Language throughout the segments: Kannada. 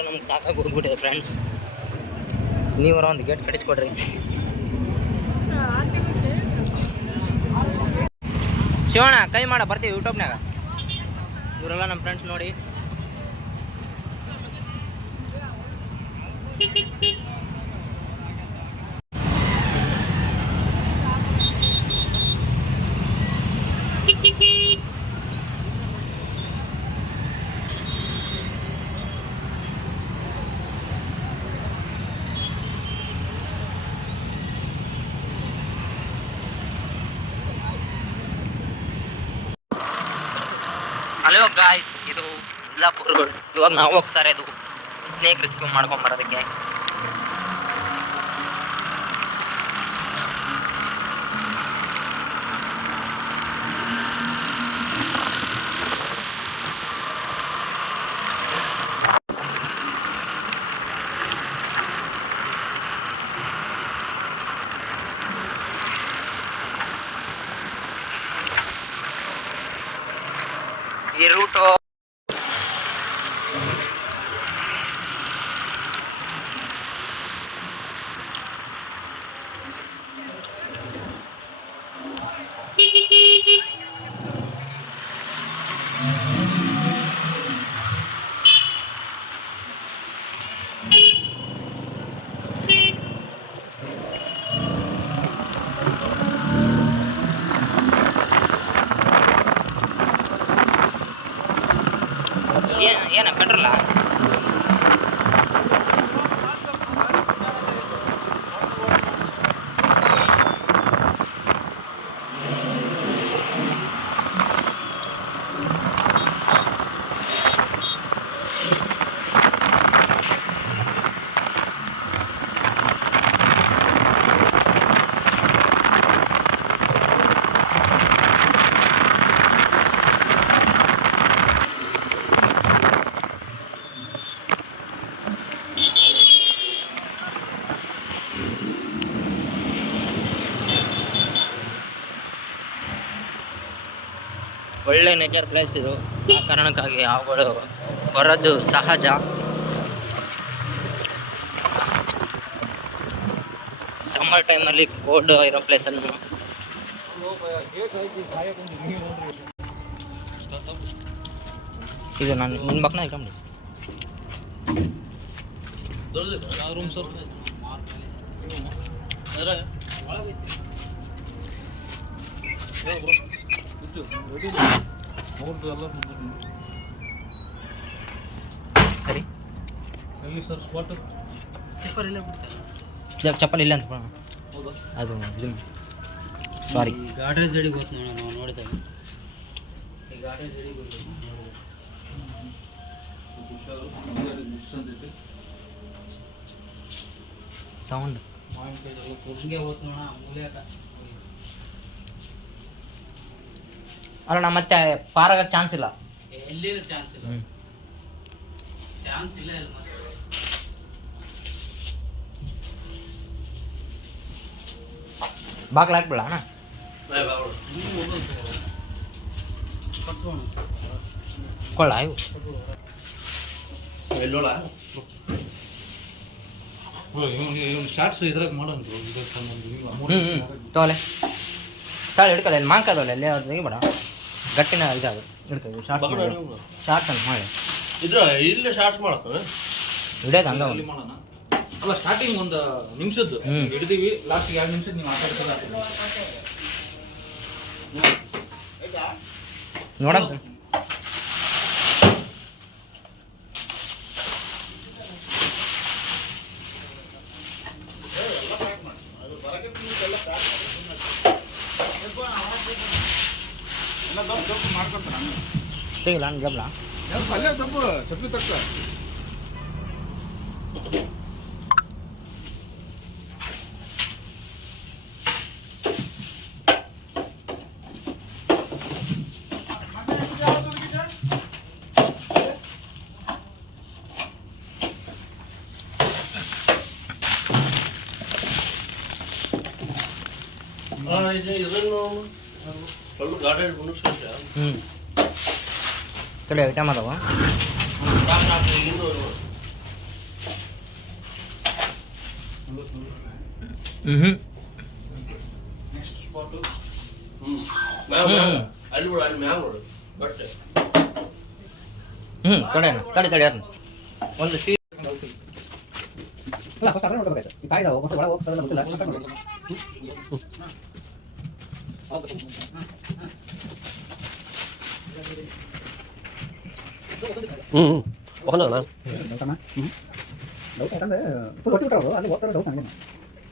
ಮಾತ್ರ ನಮ್ಗೆ ಸಾಕಾಗಿ ಹೋಗ್ಬಿಟ್ಟಿದೆ ಫ್ರೆಂಡ್ಸ್. ನೀವರ ಒಂದು ಗೇಟ್ ಕಟ್ಟಿಸ್ಕೊಡ್ರಿ. ಶಿವಣ್ಣ ಕೈ ಮಾಡ ಬರ್ತೀವಿ ಯೂಟ್ಯೂಬ್ನಾಗ. ಇವರೆಲ್ಲ ನಮ್ಮ ಫ್ರೆಂಡ್ಸ್ ನೋಡಿ. ಹಲೋ ಗಾಯ್ಸ್, ಇದು ಯಲ್ಲಾಪುರ ರೋಡ್. ಇವಾಗ ನಾವು ಹೋಗ್ತಾರೆ ಇದು ಸ್ನೇಕ್ ರೆಸ್ಕ್ಯೂ ಮಾಡ್ಕೊಂಬರೋದಕ್ಕೆ. ಈ ರೂಟು ಏನ ಪೆಟ್ರೋಲ? ಒಳ್ಳೆ ನೇಚರ್ ಪ್ಲೇಸ್ ಇದು. ಆ ಕಾರಣಕ್ಕಾಗಿ ಅವುಗಳು ಬರೋದು ಸಹಜ. ಸಮ್ಮರ್ ಟೈಮಲ್ಲಿ ಕೋಲ್ಡ್ ಇರೋ ಪ್ಲೇಸನ್ನು ಇದು ನಾನು ನಿನ್ನ ಬಕ್ಕನ ಇಟ್ಕೊಂಡಿ. ಸರಿ ಸ್ಲಿಪ್ಪರ್ ಇಲ್ಲ, ಚಪ್ಪಲ್ ಇಲ್ಲ ಅಂತ ಅದು ಸಾರಿ. ಗಾಡ್ರೇಜ್ ರೆಡಿ ಗೊತ್ತು ನೋಡೋಣ, ನಾವು ನೋಡಿದಾಗ ಈ ಗಾಡ್ರೇಜ್ ರೆಡಿ ಗೊತ್ತು. ಸೌಂಡ್ ಹಿಂಗೆ ಹೋತ್ ನೋಡ ಮೂಲೆ ಅಲ್ಲ. ನಾ ಮತ್ತೆ ಪಾರಾಗ ಚಾನ್ಸ್ ಇಲ್ಲ, ಎಲ್ಲಿ ಚಾನ್ಸ್ ಇಲ್ಲ, ಚಾನ್ಸ್ ಇಲ್ಲ. ಬಾಗ್ಲ ಹಾಕ್ಬಿಡ ಅಣ್ಣ. ಕೊಳ್ಳ ಇವು ಶಾರ್ಟ್ಸ್ ಇದ್ರಾಗ ಮಾಡೋಣ ತೋಲೆ ತಾಳೆ ಹಿಡ್ಕಲ್ಲ ಅಲ್ಲಿ ಮಾಂಕದವಲ್ಲ ಅಲ್ಲಿ ಅದು ತೆಗಿಬೇಡ, ಗಟ್ಟಿನ ಇದಾದು ಹಿಡ್ಕದು. ಶಾರ್ಟ್ಸ್ ಅಂತ ಮಾಡಿ ಇದ್ರ ಇಲ್ಲೇ ಶಾರ್ಟ್ಸ್ ಮಾಡತ್ತವೆ ಹಿಡಿಯೋದು ಹಂಗ ಮಾಡೋಣ. ಅಲ್ಲ ಸ್ಟಾರ್ಟಿಂಗ್ ಒಂದು ನಿಮಿಷದ್ದು ಹಿಡಿದೀವಿ, ಲಾಸ್ಟ್ 2 ನಿಮಿಷದ ನೀವು ಮಾತಾಡ್ತದ ನೋಡಂತ. ತೆಗಿಲ್ಲ ನಾನು ಗಬ್ಲ ಚಟ್ನಿ ತಕ್ಕ ತಡೆ ಐಟಮ್ ಅದಾವ. ಹ್ಞೂ ನೆಕ್ಸ್ಟ್ ಸ್ಪಾಟು ಅಲ್ಲಿ ಬಿಡು ಅಲ್ಲಿ ಮ್ಯಾಗ ನೋಡು ಬಟ್ಟೆ ತಡೆ ತಡೆ ಅದನ್ನ ಒಂದು ಟೀ ಅಲ್ಲ ಫಸ್ಟ್ ಅದನ್ನ ನೋಡ್ಬೇಕಾಯ್ತು ಈ ಕಾಯ್ದ ಒಟ್ಟು ಒಳಗೆ ಹೋಗ್ತದಲ್ಲ ಗೊತ್ತಿಲ್ಲ ಹೋಗೋಣ ಡೌಟಮ್ಮ ಡೌಟ್ ಯಾಕಂದ್ರೆ ಫುಲ್ ಒಟ್ಟು ಬಿಟ್ಟರು ಅಲ್ಲಿ ಹೋಗ್ತಾರೆ ಡೌಟ್ ನನಗೆ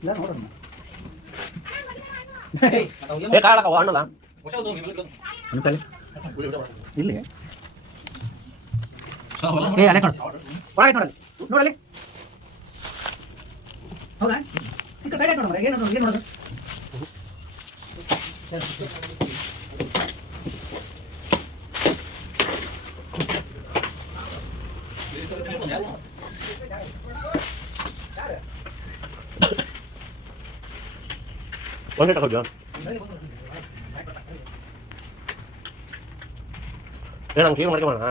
ಇಲ್ಲ ನೋಡೋಣ ಏ ಕಾಳಕ ಅನ್ನಲ್ಲ ಅನ್ಕಲ್ಲಿ ಇಲ್ಲಿ ಏ ಅಲ್ಲೇ ಕೊಡು ಒಳಗೆ ನೋಡಲ್ಲಿ ನೋಡಲ್ಲಿ ಹೌದಾ ಈ ಕಡೆ ಸೈಡ್ ನೋಡೋಣ ಏನು ನೋಡೋದು ಒಂದೇ ತಗೋ ಜಾನ್ ಏನಂಗೆ ಏನು ಮಾಡ್ಕೆ ಮಾಡೋಣ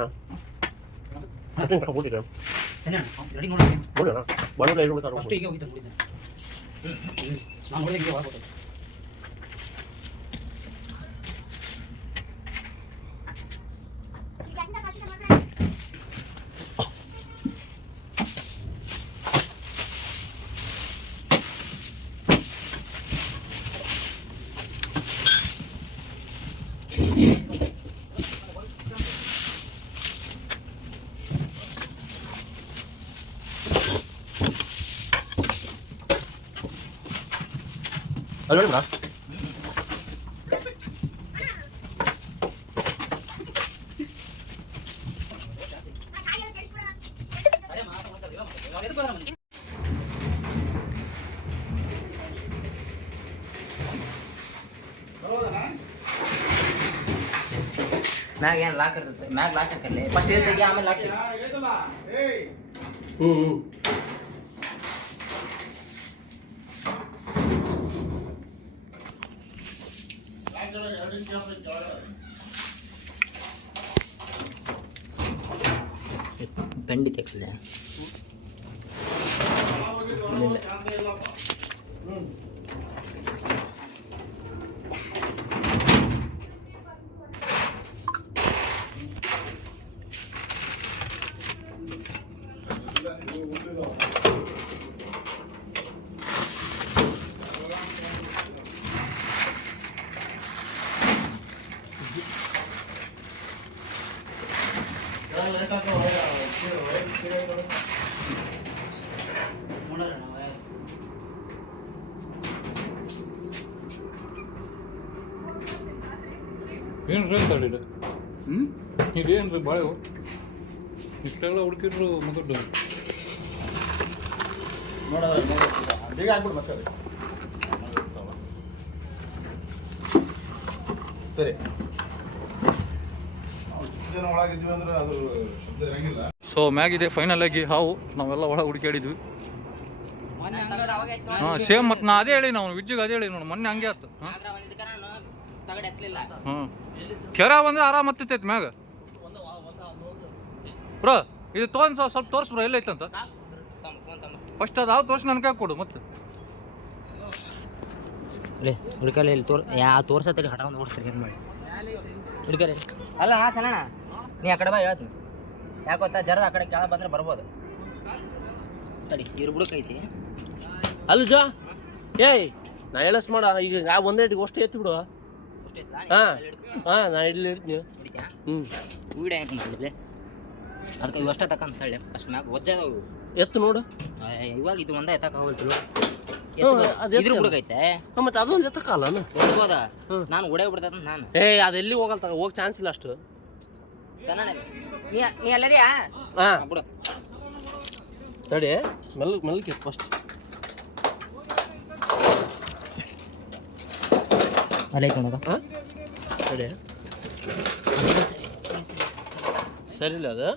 ಅಷ್ಟೇ ಕೊಟ್ಟಿದ್ದೆ ರೆಡಿ ನೋಡಿ ಬೋಲೋಣ ಒಂದು ಐದು ಬಿಡ್ತಾರೆ ಫಸ್ಟ್ ಈಗ ಹೋಗಿದ್ದೆ ನಾನು ನೋಡಿದೆ ಒಳಗೆ ಹೋಗ್ತದೆ ಅಲ್ಲಿ ನೋಡಿದ್ರಾ ಮ್ಯಾಗ ಏನು ಲಾಕ್ ಇರ್ತದೆ ಮ್ಯಾಗ ಲಾಕ್ ಹಾಕಲ್ಲಿ ಫಸ್ಟ್ ಇರ್ತದೆ ಆಮೇಲೆ ಲಾಕ್ ಬೆಂಡಿ ತೆಕ್ಕಲೆ ಏನ್ರಿ ಅಂತ ಹೇಳಿದ್ರೆ ಇದೇನ್ರಿ ಬಾಳೆ ಇಷ್ಟೆಲ್ಲ ಹುಡುಕಿದ್ರು ಮಗದ್ದು ಬೇಗ ಆಗ್ಬಿಡು ಮತ್ತೆ ಅದು ಸರಿ ಒಳಗಿದ್ವಿ ಅಂದ್ರೆ ಅದು ಶಬ್ದ ಇರಂಗಿಲ್ಲ. ಸೊ ಮ್ಯಾಗಿದೆ ಫೈನಲ್ ಆಗಿ ಹಾವು ನಾವೆಲ್ಲ ಒಳಗೆ ಹುಡುಕಾಡಿದ್ವಿ ಹಾಂ ಸೇಮ್ ಮತ್ತು ನಾ ಅದೇ ಹೇಳಿ ನಾವು ವಿಜ್ಜಿಗೆ ಅದೇ ಹೇಳಿ ನೋಡಿ ಮೊನ್ನೆ ಹಂಗೆ ಆಯ್ತು ಹಾಂ ಕೆರ ಬಂದ್ರೆ ಆರಾಮ ಹತ್ತೈತೆ ಮ್ಯಾಗ ಬ್ರೋ ಇದು ತೊಗೊಂಡು ಸ್ವಲ್ಪ ತೋರ್ಸ್ ಬ್ರೋ ಎಲ್ಲೈತಂತ ಫಸ್ಟ್ ಅದು ಹಾವು ತೋರಿಸಿ ನನ್ನ ಕೈ ಕೊಡು ಮತ್ತೆ ಹುಡುಕಲ್ಲ ಇಲ್ಲಿ ತೋರ್ಸತ್ತರಿ ಹಠ ಒಂದು ಓಡಿಸ್ರಿ ಏನು ಮಾಡಿ ಹುಡುಕರಿ ಅಲ್ಲ ಹಾಂ ಸಣ್ಣ ನೀ ಆ ಕಡೆ ಬಾ ಹೇಳ್ತೀನಿ ಯಾಕೆ ಗೊತ್ತಾ ಜರದ ಆ ಕಡೆ ಕೆಳಗೆ ಬಂದ್ರೆ ಬರ್ಬೋದು ಸರಿ ಇವ್ರು ಬುಡಕೈತಿ ಅಲ್ಲ ಜಾ ಏಯ್ ನಾ ಹೇಳಸ್ ಮಾಡ ಈಗ ಯಾವ ಒಂದೇ ಅಷ್ಟು ಎತ್ತಿ ಬಿಡು ಹಾಂ ನಾ ಇಲ್ಲಿ ಇಡ್ತೀನಿ ವೀಡಿಯೋ ಹೆಂಗೆ ಮಾಡಿದ್ಲೆ ಅದಕ್ಕೆ ಇವಷ್ಟೇ ತಕ್ಕಂತ ಹೇಳಿ ಅಷ್ಟು ಮ್ಯಾಗ ಒಜ್ಜದವು ಎತ್ತು ನೋಡು ಇವಾಗ ಇದು ಒಂದೇ ಎತ್ತಕ್ಕಾಗಲ್ತು ಇದ್ರ ಬುಡಕೈತೆ ಮತ್ತೆ ಅದೊಂದು ಎತ್ತಕ್ಕಲ್ಲ ಹೊಡ್ಬೋದ ನಾನು ಓಡೇ ಬಿಡ್ತದ ನಾನು ಅದು ಎಲ್ಲಿ ಹೋಗಲ್ಲ ತಗ ಹೋಗಿ ಚಾನ್ಸ್ ಇಲ್ಲ ಅಷ್ಟು ಸಣ್ಣ ನೀ ಅಲ್ಲರಿಯಾ ಹಾಂ ಬಿಡು ತಡಿ ಮೆಲ್ಲಕ್ಕೆ ಫಸ್ಟ್ ಅಲ್ಲೈತೆ ನೋಡ ಹಾಂ ತಡಿ ಸರಿ ಇಲ್ಲ ಅದು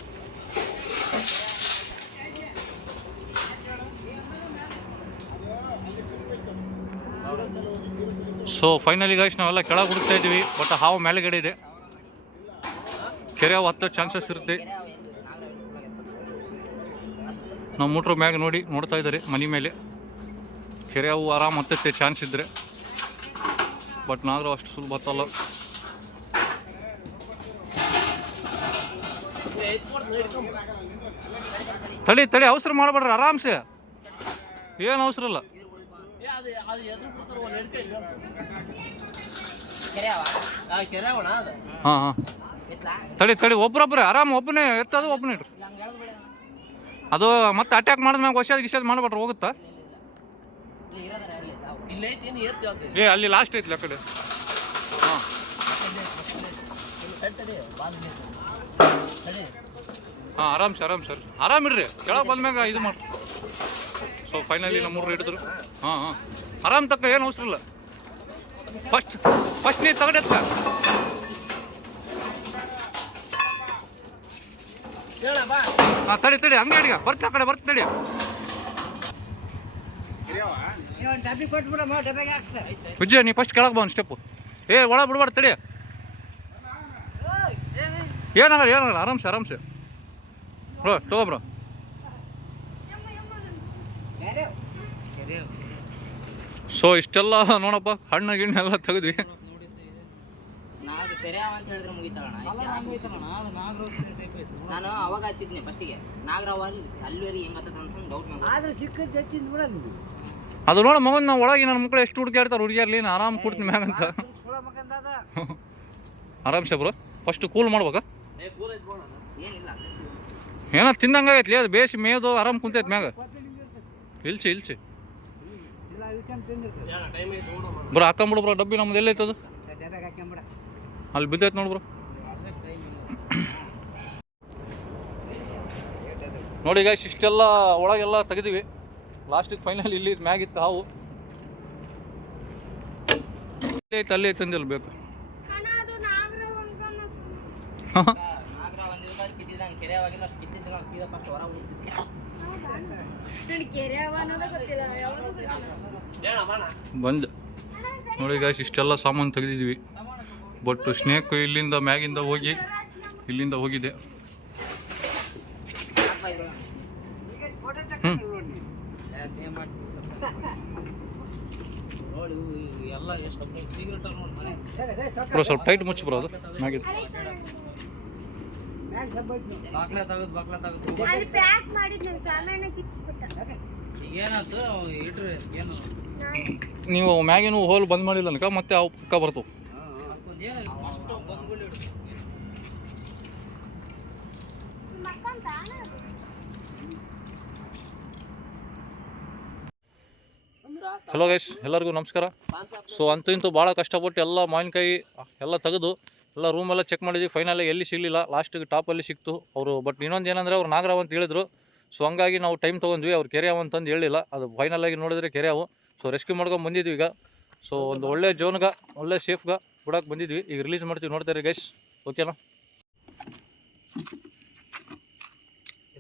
ಸೊ ಫೈನಲಿ ಗೈಸ್ ನಾವೆಲ್ಲ ಕೆಳಗೆ ಹುಡುಕ್ತಾ ಇದ್ದೀವಿ ಬಟ್ ಹಾವು ಮೇಲೆಗಡೆ ಇದೆ ಕೆರೆ ಹಾವು ಹತ್ತೋ ಚಾನ್ಸಸ್ ಇರುತ್ತೆ ನಾವು ಮೋಟ್ರ್ ಮ್ಯಾಗ ನೋಡ್ತಾ ಇದ್ದಾರೆ ಮನೆ ಮೇಲೆ ಕೆರೆ ಅವು ಆರಾಮ್ ಹತ್ತತ್ತೆ ಚಾನ್ಸ್ ಇದ್ದರೆ, ಬಟ್ ನಾಗರಾವ್ ಅಷ್ಟು ಸುಲಭ ಹತ್ತಲ್ಲ. ತಡಿ ತಡಿ ಅವಸರ ಮಾಡಬೇಡ್ರಿ, ಆರಾಮ್ಸೆ, ಏನು ಅವಸರ ಇಲ್ಲ. ಹಾಂ ಹಾಂ ತಡಿ ತಡಿ, ಒಬ್ರೊಬ್ರೆ ಆರಾಮ್, ಒಬ್ಬನೇ ಎತ್ತದು ಒಬ್ಬನೇ ಇಡ್ರಿ. ಅದು ಮತ್ತೆ ಅಟ್ಯಾಕ್ ಮಾಡಿದ್ಮ್ಯಾಗ ಹೊಸ್ಯಾದ ಗಿಸ್ಯಾದ ಮಾಡ್ಬಿಟ್ರೆ ಹೋಗುತ್ತಾ? ಏ ಅಲ್ಲಿ ಲಾಸ್ಟ್ ಐತ್ಲಿ ಆ ಕಡೆ. ಹಾಂ ಹಾಂ ಆರಾಮ್ ಸರ್, ಆರಾಮ್ ಸರ್, ಆರಾಮ್ ಇಡ್ರಿ, ಕೆಳಗೆ ಬಂದ್ಮ್ಯಾಗ ಇದು ಮಾಡಿ. ಸೊ ಫೈನಲಿ ನಮ್ಮೂರು ಹಿಡಿದ್ರು. ಹಾಂ ಹಾಂ ಆರಾಮ್ ತಕ್ಕ, ಏನು ಅವಸರ ಇಲ್ಲ. ಫಸ್ಟ್ ನೀರು ತಗಡೆತ್ತ. ಹಾಂ ತಡಿ ತಡಿ, ಹಂಗೆ ಅಡಿಗ ಬರ್ತ ಆ ಕಡೆ ಬರ್ತ ತಡಿ. ವಿಜಯ್ ನೀ ಫಸ್ಟ್ ಕೆಳಗೆ ಬಾ ಒಂದು ಸ್ಟೆಪ್ಪು. ಏ ಒಳ ಬಿಡ್ಬಾರ್ದು ತಡಿ. ಏನಾಗಲ್ಲ ಏನಾಗಲ್ಲ, ಆರಾಮ್ಸೆ ಆರಾಮ್ಸೆ ಬ್ರೋ, ತಗೋ ಬ್ರೋ. ಸೊ ಇಷ್ಟೆಲ್ಲ ನೋಡಪ್ಪ, ಹಣ್ಣು ಗಿಣ್ಣು ಎಲ್ಲ ತೆಗೆದ್ವಿ. ನಾನು ಅವಾಗ ಹತ್ತಿದ್ನಿ ಫಸ್ಟಿಗೆ, ನಾಗರಾವ್ ಅಲ್ಲಿವರೆಗೆ ಹೆಂಗೆ ಹತ್ತದ ಅಂತ ಡೌಟ್ ಮಾಡಿ. ಅದು ನೋಡ ಮಗನ್ ನಾವು ಒಳಗೆ ನನ್ನ ಮಕ್ಕಳು ಎಷ್ಟು ಹುಡುಕ್ಯಾಡ್ತಾರೆ, ಹುಡುಗಿಯರ್ಲಿ ಆರಾಮ್ ಕೊಡ್ತೀನಿ ಮ್ಯಾಗ ಅಂತ. ಆರಾಮ್ಸೆ ಬ್ರೋ, ಫಸ್ಟ್ ಕೂಲ್ ಮಾಡ್ಬೇಕಾ? ಏನೋ ತಿಂದಂಗಾಗೈತ್ಲಿ, ಅದು ಬೇಸಿ ಮೇದು ಆರಾಮ್ ಕುಂತೈತೆ ಮ್ಯಾಗ. ಇಲ್ಚಿ ಇಲ್ಚಿ ಬ್ರೋ, ಹಾಕೊಂಬಿಡು ಬ್ರೋ ಡಬ್ಬಿ, ನಮ್ದು ಎಲ್ಲೈತದು ಅಲ್ಲಿ ಬಿದ್ದೈತೆ ನೋಡು ಬ್ರೋ. ನೋಡಿ ಗೈಸ್, ಇಷ್ಟೆಲ್ಲ ಒಳಗೆಲ್ಲ ತೆಗೆದಿವಿ. ಲಾಸ್ಟಿಗೆ ಫೈನಲ್ ಇಲ್ಲಿ ಮ್ಯಾಗಿತ್ತು ಹಾವು. ಐತೆ ಅಲ್ಲಿ ಐತೆ ಅಂದಿಲ್ಲ ಬೇಕು. ಬಂದು ನೋಡಿ ಗೈಸ್, ಇಷ್ಟೆಲ್ಲ ಸಾಮಾನು ತೆಗೆದಿದ್ವಿ. ಬಟ್ ಸ್ನೇಕ್ ಇಲ್ಲಿಂದ ಮ್ಯಾಗಿಂದ ಹೋಗಿ ಇಲ್ಲಿಂದ ಹೋಗಿದೆ. ಬ್ರೋ ಸ್ವಲ್ಪ ಟೈಟ್ ಮುಚ್ಚಿ ಬ್ರೋ, ಅದು ಮ್ಯಾಗಿ ನೀವು ಮ್ಯಾಗಿನ ಹೋಲ್ ಬಂದ್ ಮಾಡಿಲ್ಲ ಅನ್ಕ ಮತ್ತೆ ಅವು ಪಕ್ಕ ಬರ್ತವೆ. ಹಲೋ ಗೈಸ್, ಎಲ್ಲರಿಗೂ ನಮಸ್ಕಾರ. ಸೊ ಅಂತೂ ಇಂತೂ ಭಾಳ ಕಷ್ಟಪಟ್ಟು ಎಲ್ಲ ಮಾವಿನಕಾಯಿ ಎಲ್ಲ ತೆಗೆದು ಎಲ್ಲ ರೂಮೆಲ್ಲ ಚೆಕ್ ಮಾಡಿದ್ವಿ. ಫೈನಲ್ ಎಲ್ಲಿ ಸಿಗಲಿಲ್ಲ, ಲಾಸ್ಟಿಗೆ ಟಾಪಲ್ಲಿ ಸಿಕ್ತು ಅವರು. ಬಟ್ ಇನ್ನೊಂದು ಏನಂದರೆ ಅವ್ರು ನಾಗರಾವ್ ಅಂತ ಹೇಳಿದ್ರು. ಸೊ ಹಂಗಾಗಿ ನಾವು ಟೈಮ್ ತೊಗೊಂಡ್ವಿ, ಅವ್ರು ಕೆರೆಯಾವು ಅಂತಂದು ಹೇಳಿಲ್ಲ. ಅದು ಫೈನಲಾಗಿ ನೋಡಿದ್ರೆ ಕೆರೆಯಾವು. ಸೊ ರೆಸ್ಕ್ಯೂ ಮಾಡ್ಕೊಂಡು ಬಂದಿದ್ವಿ ಈಗ. ಸೊ ಒಂದು ಒಳ್ಳೆ ಜೋನ್ಗೆ, ಒಳ್ಳೆ ಸೇಫ್ಗೆ ಬಿಡೋಕೆ ಬಂದಿದ್ವಿ. ಈಗ ರಿಲೀಸ್ ಮಾಡ್ತೀವಿ, ನೋಡ್ತಾರೆ ಗೈಸ್, ಓಕೆನಾ?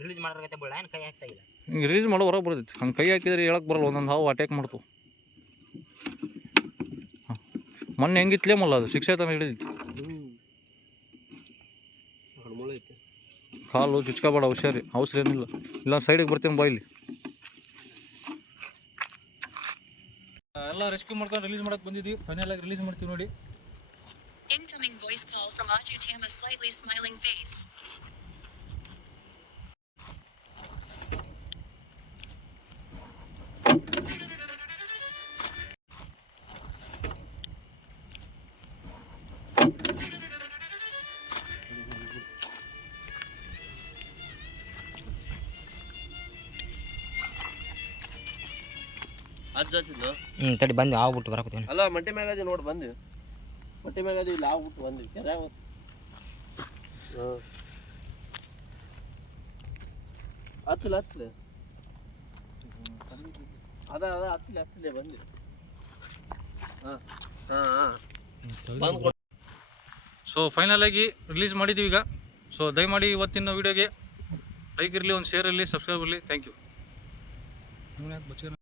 ರಿಲೀಸ್ ಮಾಡೋಕೆ ಬಿಡ, ಏನು ಕೈ ಆಗ್ತಾ ಇಲ್ಲ. ಹಿಂಗೆ ರಿಲೀಸ್ ಮಾಡೋ ಹೊರಗೆ ಬರ್ತೈತಿ. ಹಂಗೆ ಕೈ ಹಾಕಿದ್ರೆ ಹೇಳಕ್ಕೆ ಬರಲ್ಲ, ಒಂದೊಂದು ಹಾವು ಅಟ್ಯಾಕ್ ಮಾಡ್ತು. ಹಾಂ ಮೊನ್ನೆ ಹೆಂಗಿತ್ಲೇ ಮಲ್ಲ, ಅದು 6 ತನಕ ಹಿಡಿದಿತ್ತು. ಕಾಲು ಚುಚ್ಕೋಬೇಡ, ಹುಷಾರಿ, ಅವಸರ ಏನಿಲ್ಲ. ಇಲ್ಲ ಸೈಡಿಗೆ ಬರ್ತೀನಿ ಬಾ. ಇಲ್ಲಿ ಎಲ್ಲ ರೆಸ್ಕ್ಯೂ ಮಾಡ್ಕೊಂಡು ರಿಲೀಸ್ ಮಾಡಕ್ಕೆ ಬಂದಿದ್ವಿ. ಫೈನಲಾಗಿ ರಿಲೀಸ್ ಮಾಡ್ತೀವಿ ನೋಡಿ. Incoming voice call from Ajutam, a slightly smiling face. ತಡಿ ಬಂದು ಹಾವು ಬಿಟ್ಟು ಬರಕತ್ತೀನಿ. ಅಲ್ಲ ಮಂಟೆ ಮ್ಯಾಗದಿ ನೋಡಿ ಬಂದು, ಮಂಟೆ ಮ್ಯಾಗದಿ ಇಲ್ಲಿ ಹಾವು ಬಿಟ್ಟು ಬಂದ್ವಿ ಕೆರೆ. ಹಚ್ಚಲ ಹಚ್ಚಲೆ ಅದ ಹಚ್ಚಲೆ ಬಂದು. ಹಾಂ ಹಾಂ ಹಾಂ ಸೊ ಫೈನಲಾಗಿ ರಿಲೀಸ್ ಮಾಡಿದ್ದೀವಿ ಈಗ. ಸೊ ದಯಮಾಡಿ ಇವತ್ತಿನ ವೀಡಿಯೋಗೆ ಲೈಕ್ ಇರಲಿ, ಒಂದು ಶೇರ್ ಇರಲಿ, ಸಬ್ಸ್ಕ್ರೈಬ್ ಇರಲಿ. Thank you.